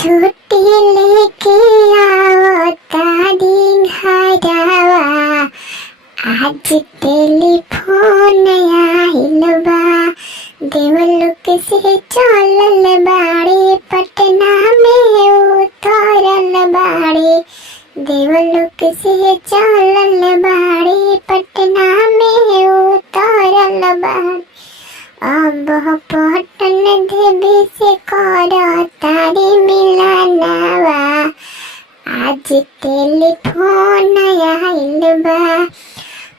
छुट्टी लेके आओ तारी घरवा। आज टेलीफोन आइल बा, देवलोक से चलल बाड़े, पटना में उतरल बाड़े। देवलोक से चलल बाड़े, पटना में उतरल बाड़े। अब पटन देवी से कर तारी मिलनवा। आज टेलीफोन आइल बा,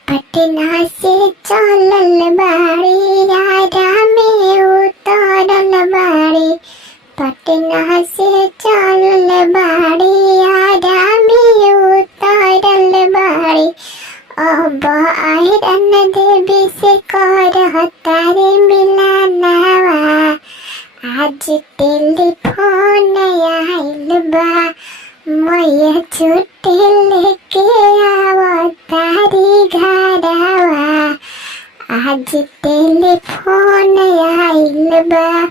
पटना से चलल बाड़े, आरा में उतरल बाड़े। पटना से चलल बाड़े, आरा में उतरल बाड़े। अब आयरन देवी से कर तारे मिलनवा। आज टेलीफोन आइल बा, मैया छुट्टी लेके आओ तारी घरवा। आज टेलीफोन आइल बा,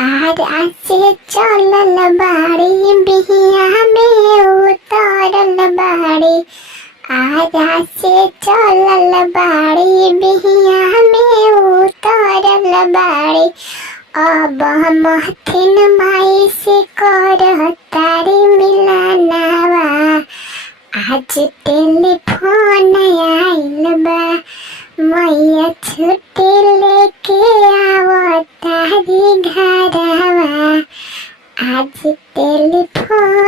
आरा से चलल बाड़े, बिहिया में उतरल बाड़े। आरा से चलल बाड़े, बिहिया में उतरल बाड़े। अब महथिन माई से कर तारी मिलनवा। आज टेलीफोन आइल बा, मैया छुट्टी लेके आओ तारी घरवा। आज टेलीफोन